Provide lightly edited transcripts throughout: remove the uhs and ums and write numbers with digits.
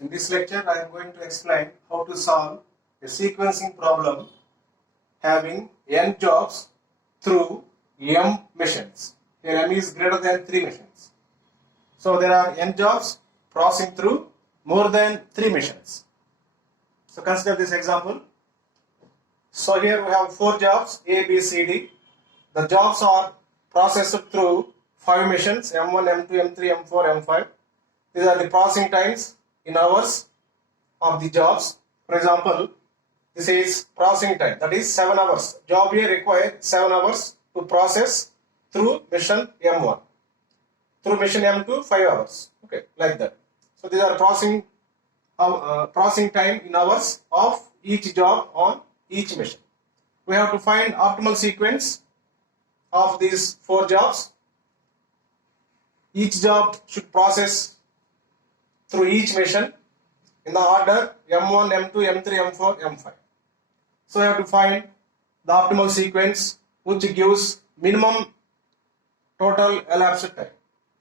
In this lecture, I am going to explain how to solve a sequencing problem having n jobs through m machines. Here m is greater than 3 machines. So there are n jobs processing through more than 3 machines. So consider this example. So here we have 4 jobs A, B, C, D. The jobs are processed through 5 machines M1, M2, M3, M4, M5. These are the processing times in hours of the jobs. For example, this is processing time, that is 7 hours. Job here requires 7 hours to process through machine M1. Through machine M2, 5 hours. Okay, like that. So these are processing time in hours of each job on each machine. We have to find optimal sequence of these 4 jobs. Each job should process through each machine in the order M1, M2, M3, M4, M5. So we have to find the optimal sequence which gives minimum total elapsed time.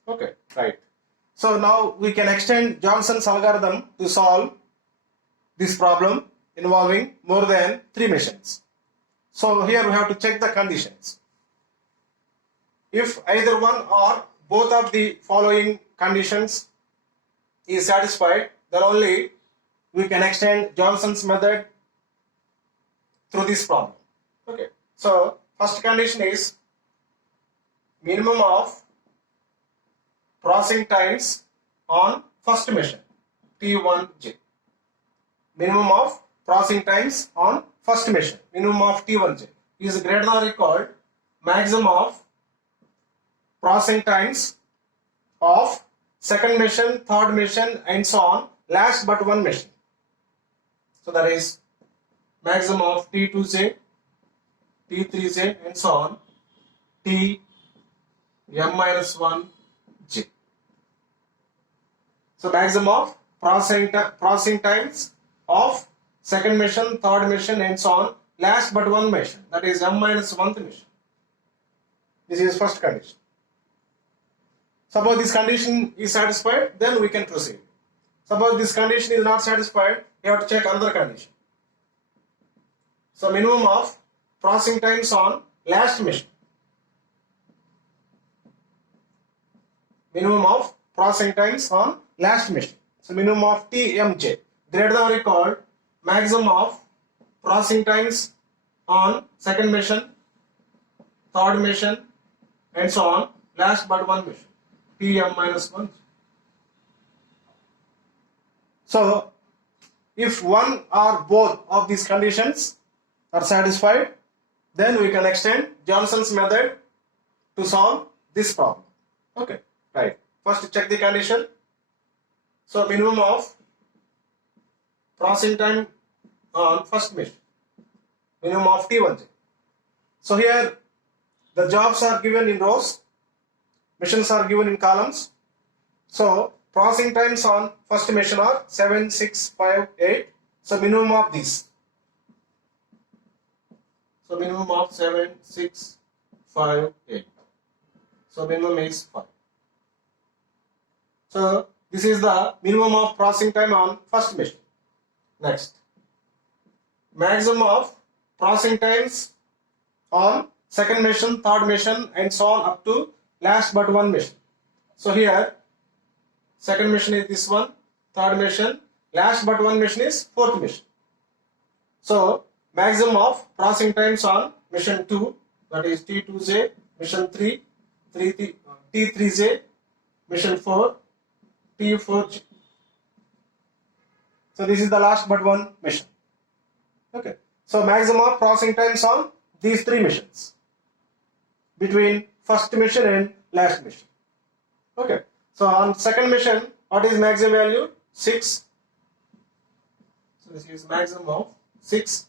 Okay, right. So now we can extend Johnson's algorithm to solve this problem involving more than 3 machines. So here we have to check the conditions. If either one or both of the following conditions is satisfied, then only we can extend Johnson's method through this problem. Okay. So first condition is minimum of processing times on first machine T1J. Minimum of processing times on first machine, minimum of T1J, is greater than or equal maximum of processing times of second machine, third machine, and so on, last but one machine. So that is maximum of T2J, T3J, and so on, T m-1J. So maximum of processing times of second machine, third machine, and so on, last but one machine, that is m-1th machine. This is first condition. Suppose this condition is satisfied, then we can proceed. Suppose this condition is not satisfied, you have to check another condition. So minimum of processing times on last machine. Minimum of processing times on last machine. So minimum of TMJ greater than or equal maximum of processing times on second machine, third machine, and so on, last but one machine, Tm-1. So if one or both of these conditions are satisfied, then we can extend Johnson's method to solve this problem. Okay, right. First check the condition. So minimum of processing time on first machine, minimum of T1J. So here the jobs are given in rows, machines are given in columns. So processing times on first machine are 7, 6, 5, 8. So minimum of these. So minimum of 7, 6, 5, 8. So minimum is 5. So this is the minimum of processing time on first machine. Next, maximum of processing times on second machine, third machine, and so on up to last but one machine. So here second machine is this one, third machine, last but one machine is fourth machine. So maximum of processing times on machine 2, that is T2J, machine 3, T3J, machine 4, T4J. So this is the last but one machine. Okay. So maximum of processing times on these 3 machines between first machine and last machine. Okay. So on second machine, what is maximum value? 6. So this is maximum of 6.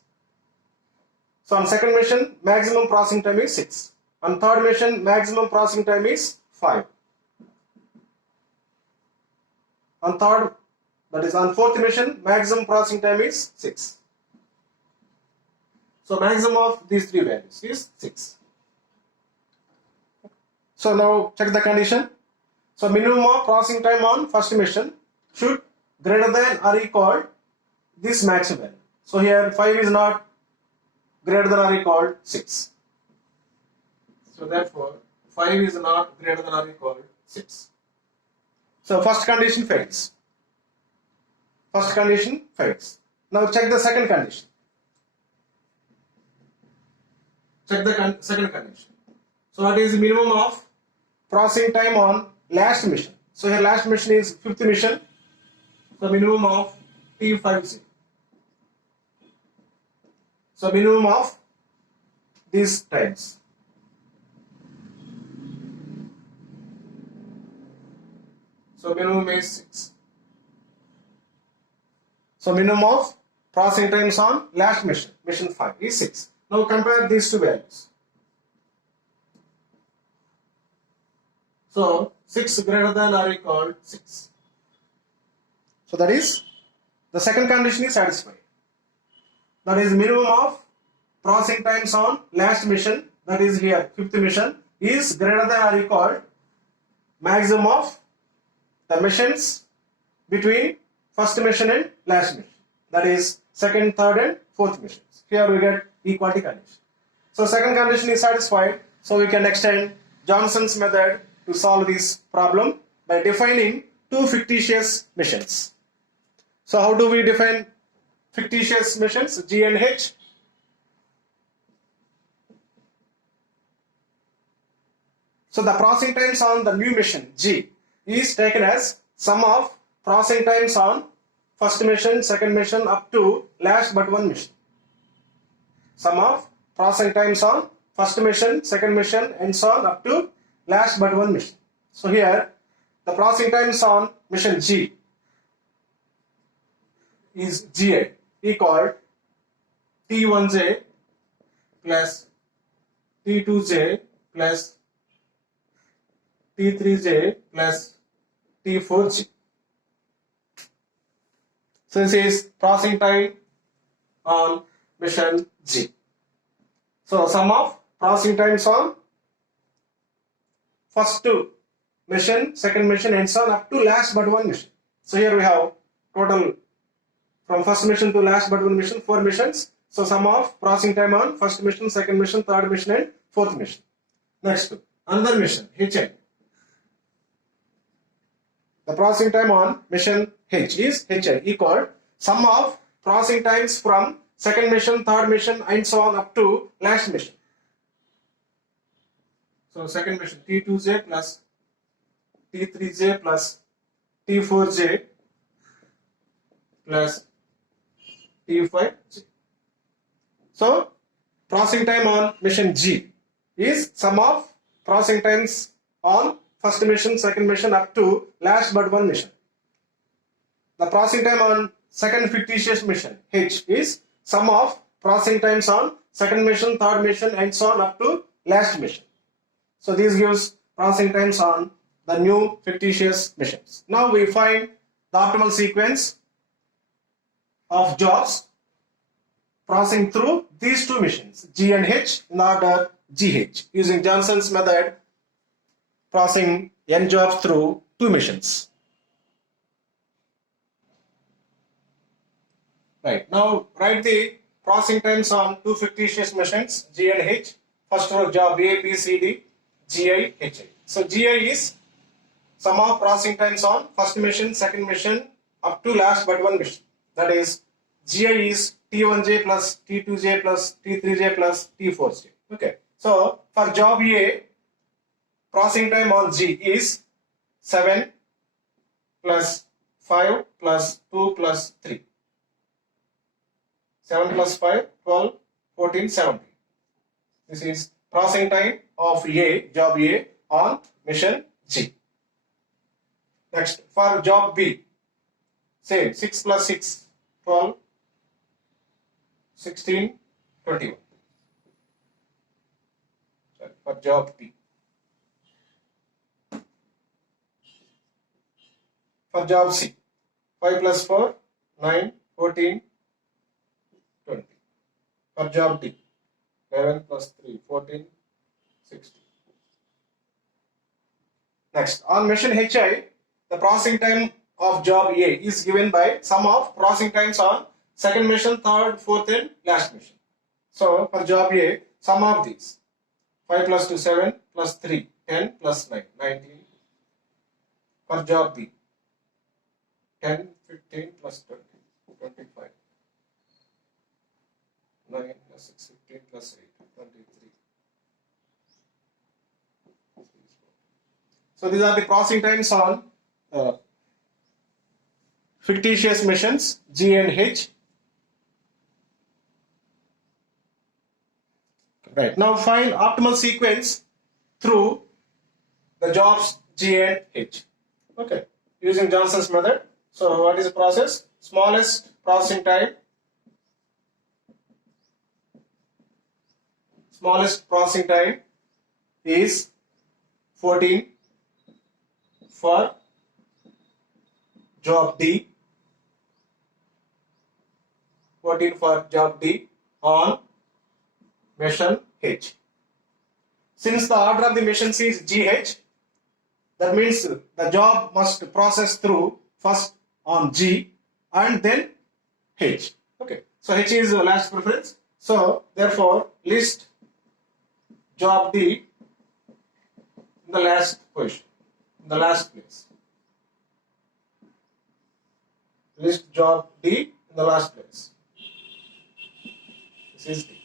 So on second machine, maximum processing time is 6. On third machine, maximum processing time is 5. On third, that is on fourth machine, maximum processing time is 6. So maximum of these 3 values is 6. So now check the condition. So minimum of processing time on first machine should greater than or equal this maximum value. So here 5 is not greater than or equal 6. So therefore 5 is not greater than or equal 6. So first condition fails. First condition fails. Now check the second condition. Check the second condition. So what is the minimum of processing time on last mission? So here last mission is fifth mission. So minimum of T50. So minimum of these times. So minimum is 6. So minimum of processing times on last mission, mission 5 is 6. Now compare these two values. So 6 greater than or equal 6. So that is the second condition is satisfied. That is minimum of processing times on last mission, that is here fifth mission, is greater than or equal maximum of the missions between first mission and last mission. That is second, third and fourth missions. Here we get equality condition. So second condition is satisfied. So we can extend Johnson's method to solve this problem by defining two fictitious missions. So how do we define fictitious missions? G and H. So the processing times on the new mission G is taken as sum of processing times on first mission, second mission up to last but one mission. Sum of processing times on first mission, second mission and so on up to last but one mission. So here the processing times on mission G is GA equal T1J plus T2J plus T3J plus T4J. So this is processing time on mission G. So sum of processing times on first two mission, second mission and so on up to last but one mission. So here we have total from first mission to last but one mission, 4 missions. So sum of processing time on first mission, second mission, third mission and fourth mission. Next, another mission, HI. The processing time on mission H is HI equal sum of processing times from second mission, third mission and so on up to last mission. So second mission T2J plus T3J plus T4J plus T5J. So processing time on mission G is sum of processing times on first mission, second mission up to last but one mission. The processing time on second fictitious mission H is sum of processing times on second mission, third mission and so on up to last mission. So this gives processing times on the new fictitious missions. Now we find the optimal sequence of jobs processing through these two missions G and H in order GH using Johnson's method, processing n jobs through two missions. Right, now write the processing times on two fictitious missions G and H. First for job A, B, C, D, GI, HI. So GI is sum of processing times on first mission, second mission up to last but one mission. That is GI is T1J plus T2J plus T3J plus T4J. Okay. So for job A, processing time on G is 7 plus 5 plus 2 plus 3. 7 plus 5, 12, 14, 17. This is processing time of A, job A on mission G. Next, for job B, same 6 plus 6, 12, 16, 21. Sorry, for job B. For job C, 5 plus 4, 9, 14, 20. For job D, 11 plus 3, 14, 16. Next, on mission HI, the processing time of job A is given by sum of processing times on second mission, third, fourth and last mission. So for job A, sum of these 5 plus 2 7 plus 3 10 plus 9 19. For job B, 10 15 plus 20 25. 9 plus 6 15 plus 8 23. So these are the processing times on fictitious missions G and H. Right. Now find optimal sequence through the jobs G and H. Okay. Using Johnson's method. So what is the process? Smallest processing time. Smallest processing time is 14 for job D. 14 for job D on mission H. Since the order of the missions is GH, that means the job must process through first on G and then H. Okay. So H is the last preference. So therefore list job D in the last position, in the last place. List job D in the last place. This is D.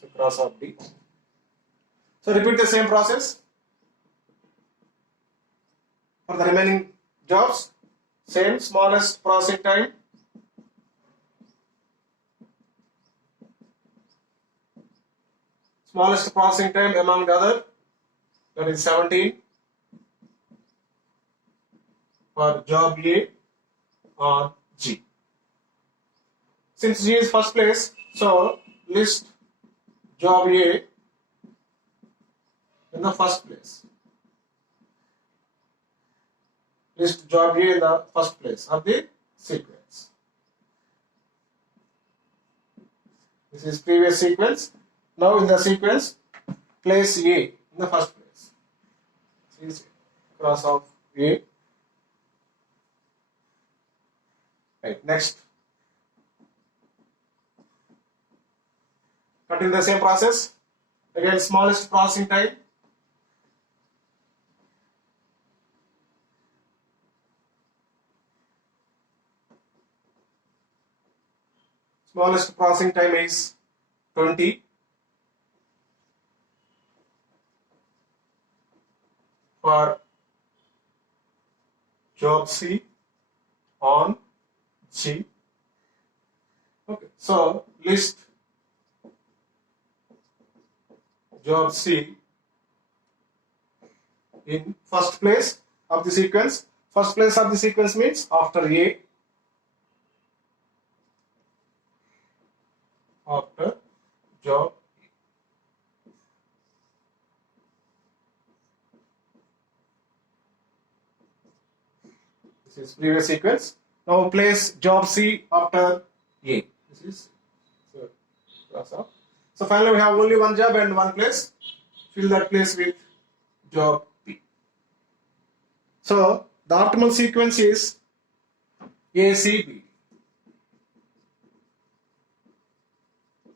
So cross off D. So repeat the same process for the remaining jobs. Same smallest processing time. Smallest processing time among the other, that is 17 for job A on G. Since G is first place, so list job A in the first place. List job A in the first place of the sequence. This is previous sequence. Now in the sequence, place A in the first place. This is cross of A. Right, next. Continue the same process. Again, smallest processing time. Smallest processing time is 20 for job C on G. Okay, so list job C in first place of the sequence. First place of the sequence means after A. After job A. This is previous sequence. Now place job C after A. This is so cross off. So finally we have only one job and one place. Fill that place with job P. So the optimal sequence is ACB.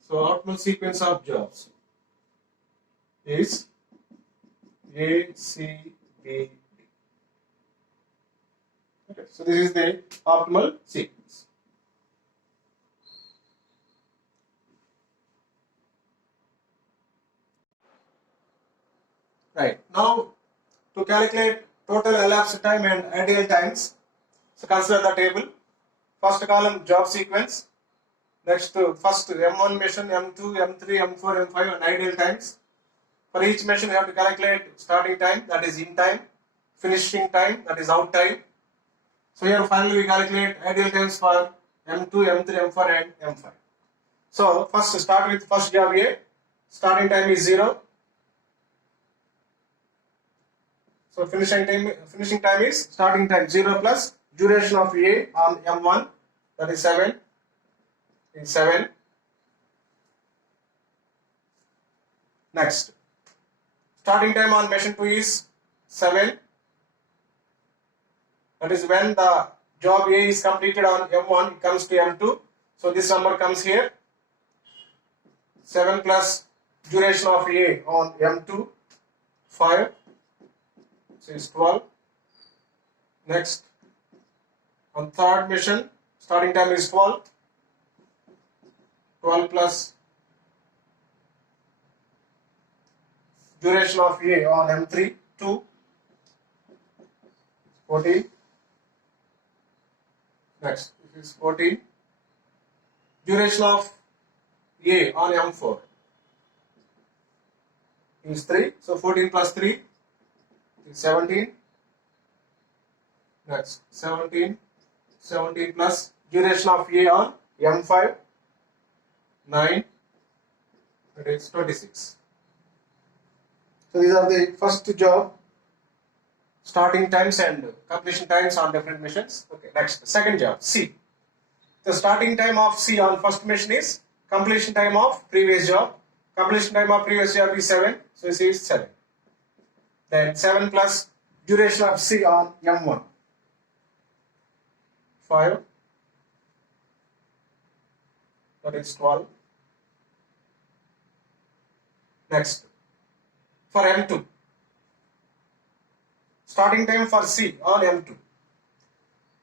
So optimal sequence of jobs is ACBD. Okay, so this is the optimal sequence. Right, now to calculate total elapsed time and ideal times, so consider the table. First column job sequence, next first M1 mission, M2, M3, M4, M5 and ideal times. For each mission you have to calculate starting time, that is in time, finishing time, that is out time. So here finally we calculate ideal times for M2, M3, M4 and M5. So first start with first job A, starting time is 0. So finishing time is starting time 0 plus duration of A on M1, that is 7 in 7. Next, starting time on mission 2 is 7, That is when the job A is completed on M1, it comes to M2. So this number comes here. 7 plus duration of A on M2, 5. So it's 12. Next, on third mission, starting time is 12. 12 plus duration of A on M3, 2. 14. Next, it is 14. Duration of A on M4 is 3. So 14 plus 3 is 17. Next, 17. 17 plus duration of A on M5, 9. That is 26. So these are the first job starting times and completion times on different missions. Okay, next, second job, C. The starting time of C on first mission is completion time of previous job. Completion time of previous job is 7, so C is 7. Then 7 plus duration of C on M1, 5. That is 12. Next, for M2. Starting time for C on M2.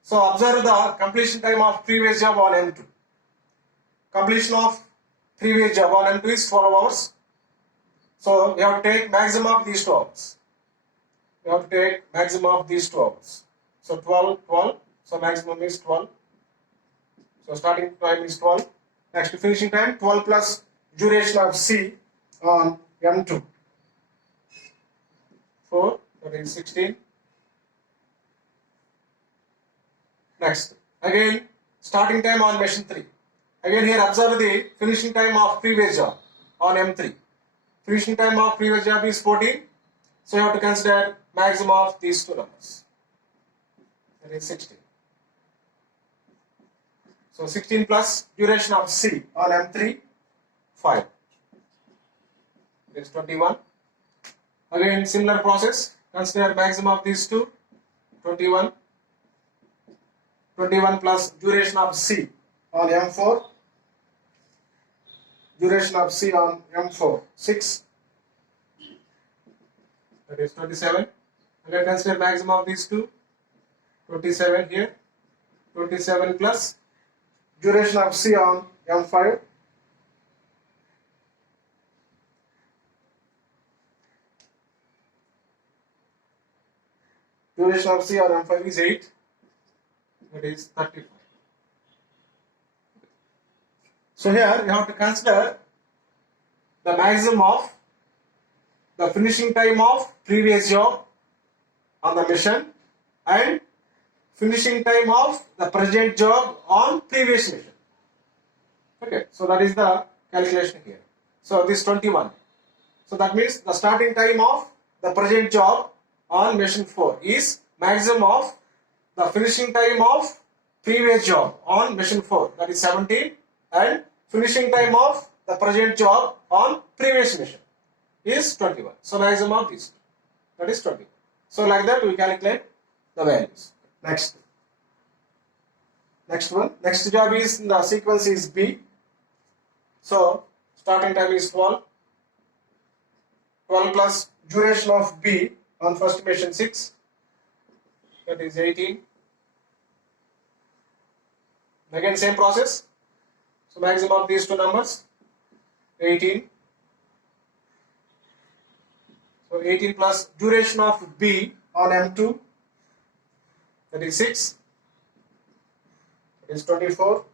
So observe the completion time of previous job on M2. Completion of previous job on M2 is 12 hours. So you have to take maximum of these 2 hours. You have to take maximum of these 2 hours. So 12, 12. So maximum is 12. So starting time is 12. Next, finishing time 12 plus duration of C on M2. 4. That is 16. Next, again starting time on mission 3. Again here observe the finishing time of previous job on M3. Finishing time of previous job is 14. So you have to consider maximum of these 2 numbers. That is 16. So 16 plus duration of C on M3, 5. That is 21. Again similar process. Consider maximum of these 2, 21. 21 plus duration of C on M4. Duration of C on M4, 6. That is 27. Again consider maximum of these 2, 27 here. 27 plus duration of C on M5. Duration of C on M5 is 8. That is 35. So here you have to consider the maximum of the finishing time of previous job on the mission and finishing time of the present job on previous mission. Okay, so that is the calculation here. So this 21. So that means the starting time of the present job on mission 4 is maximum of the finishing time of previous job on mission 4, that is 17, and finishing time of the present job on previous mission is 21. So maximum of these, that is 21. So like that we calculate the values. Next one, next job is the sequence is B. So starting time is 12. 12 plus duration of B on first mission 6, that is 18. Again same process. So maximum of these 2 numbers, 18. So 18 plus duration of B on M2, that is 6. That is 24.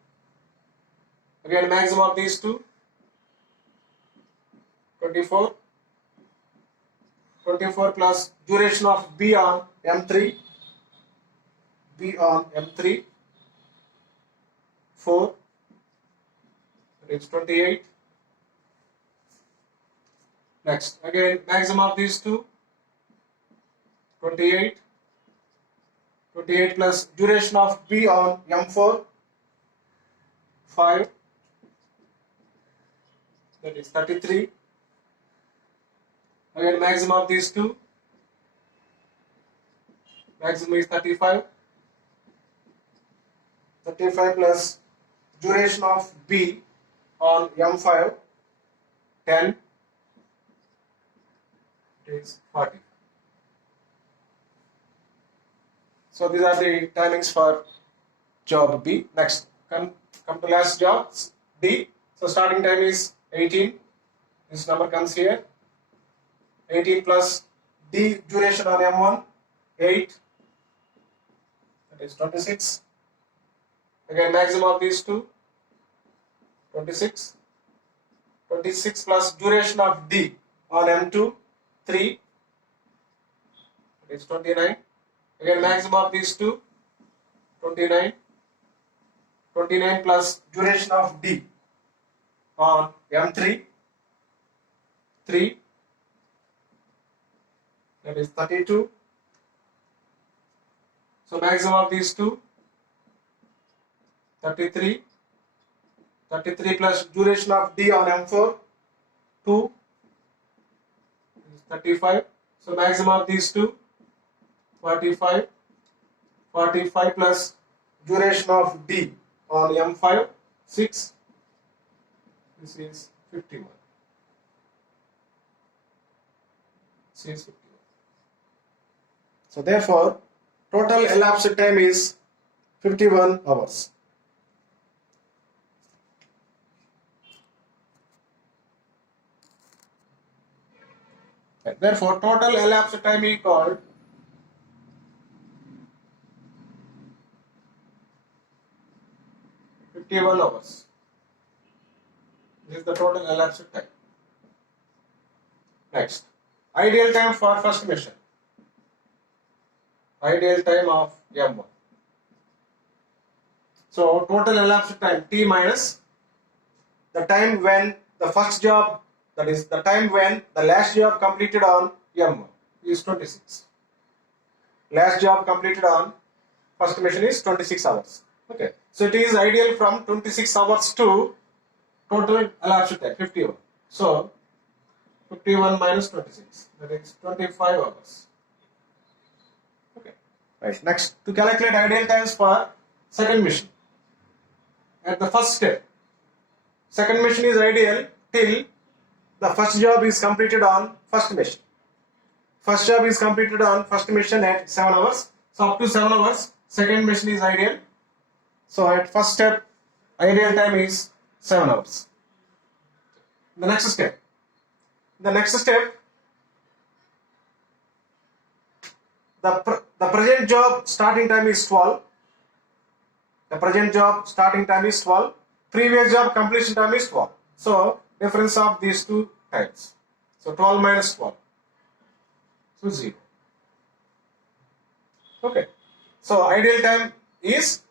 Again maximum of these 2, 24. 24 plus duration of B on M3. B on M3, 4. That is 28. Next, again maximum of these 2, 28. 28 plus duration of B on M4, 5. That is 33. Again maximum of these 2. Maximum is 35. 35 plus duration of B on M5, 10, it is 40. So these are the timings for job B. Next, come to last job D. So starting time is 18. This number comes here. 18 plus D duration on M1, 8. That is 26. Again, maximum of these two, 26. 26 plus duration of D on M2, 3. That is 29. Again, maximum of these two, 29. 29 plus duration of D on M3, 3. That is 32. So maximum of these two, 33. 33 plus duration of D on M4, 2. 35. So maximum of these two, 45. 45 plus duration of D on M5, 6. This is 51. This is 51. So therefore, total elapsed time is 51 hours. Therefore, total elapsed time is called 51 hours. This is the total elapsed time. Next, ideal time for first mission. Ideal time of M1. So total elapsed time T minus the time when the first job, that is the time when the last job completed on M1 is 26. Last job completed on first mission is 26 hours. Okay. So it is ideal from 26 hours to total elapsed time 51. So 51 minus 26, that is 25 hours. Okay. Right. Next, to calculate ideal times for second mission. At the first step, second mission is ideal till the first job is completed on first mission. First job is completed on first mission at 7 hours. So up to 7 hours, second mission is ideal. So at first step, ideal time is 7 hours. The next step. The present job starting time is 12. The present job starting time is 12. Previous job completion time is 12. So difference of these two times. So 12 minus 12. So 0. Okay. So ideal time is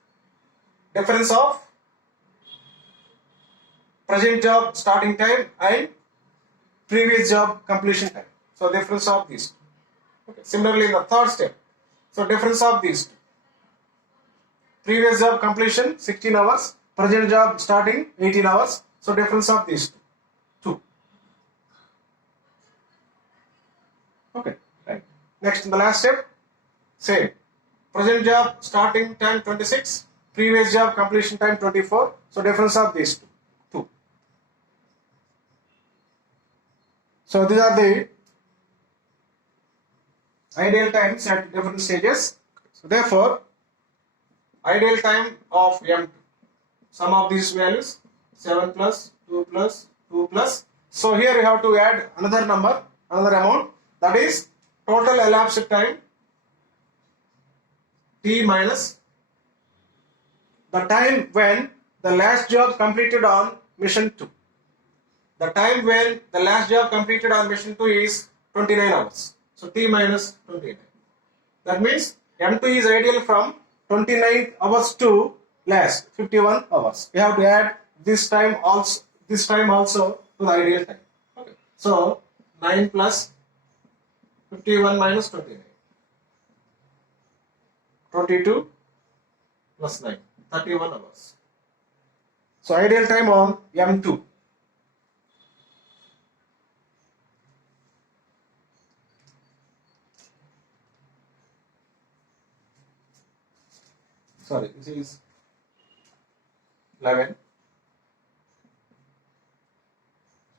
difference of present job starting time and previous job completion time. So difference of these two. Okay. Similarly, in the third step, so difference of these two. Previous job completion 16 hours, present job starting 18 hours. So difference of these two. Okay. Right. Next, in the last step, same. Present job starting time 26, previous job completion time 24. So difference of these two. So these are the ideal times at different stages. So therefore, ideal time of M2. Sum of these values 7 plus 2 plus 2 plus. So here you have to add another number, another amount, that is total elapsed time T minus the time when the last job completed on mission 2. The time when the last job completed on mission 2 is 29 hours. So T minus 29. That means M2 is ideal from 29 hours to last 51 hours. We have to add this time also to the ideal time. Okay. So 9 plus 51 minus 29. 22 plus 9, 31 hours. So ideal time on M2. Sorry, this is 11,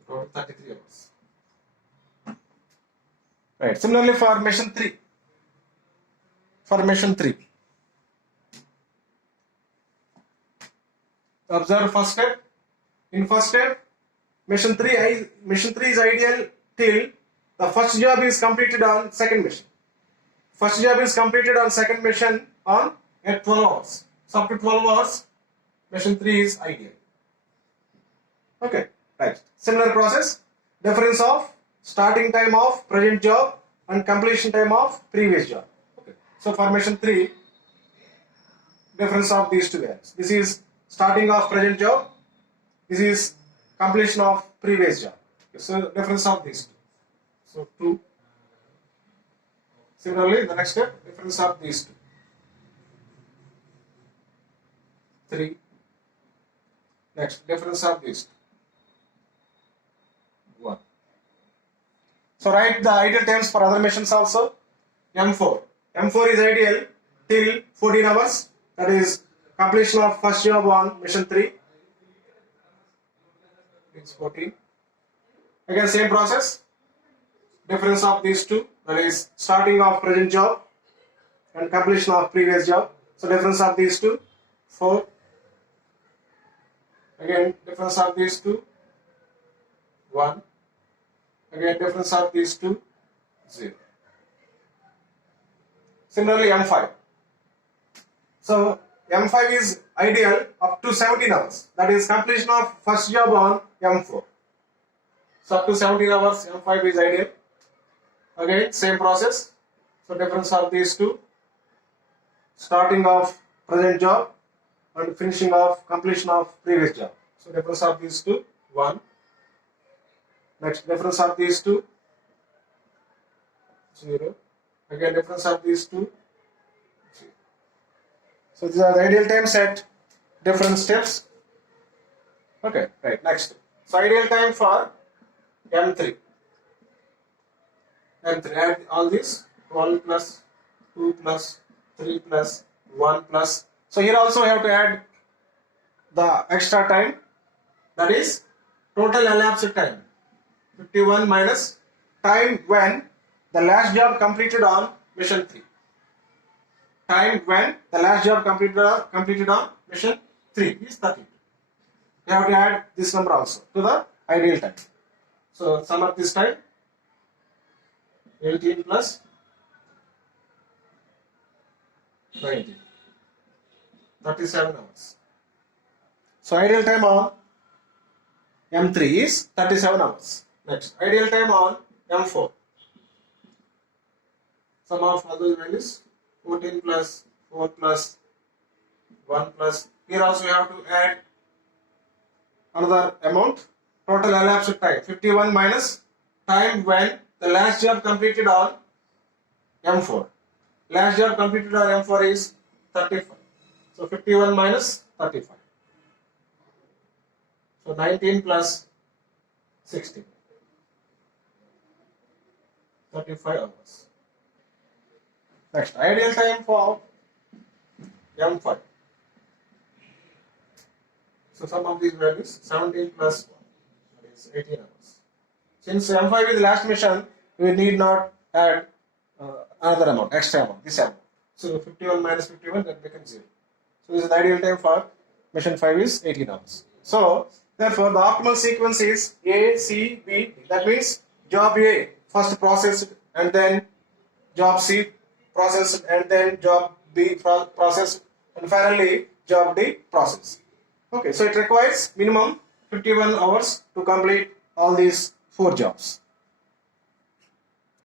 total 33 hours. Right. Similarly for mission 3. For mission 3. Observe first step. In first step, mission 3 is ideal till the first job is completed on second mission. First job is completed on second mission at 12 hours. So up to 12 hours, mission 3 is ideal. Okay, right. Similar process, difference of starting time of present job and completion time of previous job. Okay. So for mission 3, difference of these two values. This is starting of present job. This is completion of previous job. Okay. So difference of these two. So 2. Similarly, the next step, difference of these two. 3. Next, difference of these two. 1. So write the ideal times for other missions also. M4. M4 is ideal till 14 hours. That is completion of first job on mission 3. It's 14. Again, same process. Difference of these two. That is starting of present job and completion of previous job. So difference of these two. 4. Again, difference of these two. 1. Again, difference of these two. 0. Similarly, M5. So M5 is ideal up to 17 hours. That is completion of first job on M4. So up to 17 hours, M5 is ideal. Again, same process. So difference of these two. Starting of present job and finishing of completion of previous job. So difference of these two. 1. Next, difference of these two. 0. Again, difference of these two. 0. So these are the ideal times at different steps. Okay, right. Next. So ideal time for M3. M3, add all this. 1 plus 2 plus 3 plus 1 plus. So here also we have to add the extra time. That is total elapsed time. 51 minus time when the last job completed on mission 3. Time when the last job completed on mission 3 is 32. You have to add this number also to the ideal time. So sum up this time. 18 plus 19. 37 hours. So ideal time on M3 is 37 hours. Next, ideal time on M4. Sum of all those values. 14 plus 4 plus 1 plus. Here also you have to add another amount. Total elapsed time. 51 minus time when the last job completed on M4. Last job completed on M4 is 35. So 51 minus 35. So 19 plus 16. 35 hours. Next, ideal time for M5. So sum of these values, 17 plus 1, that is 18 hours. Since M5 is the last mission, we need not add another amount, extra amount, this amount. So 51 minus 51, that becomes 0. So this is the ideal time for mission 5 is 18 hours. So therefore the optimal sequence is A, C, B, D. That means job A first processed and then job C processed and then job B processed and finally job D processed. Okay, so it requires minimum 51 hours to complete all these 4 jobs.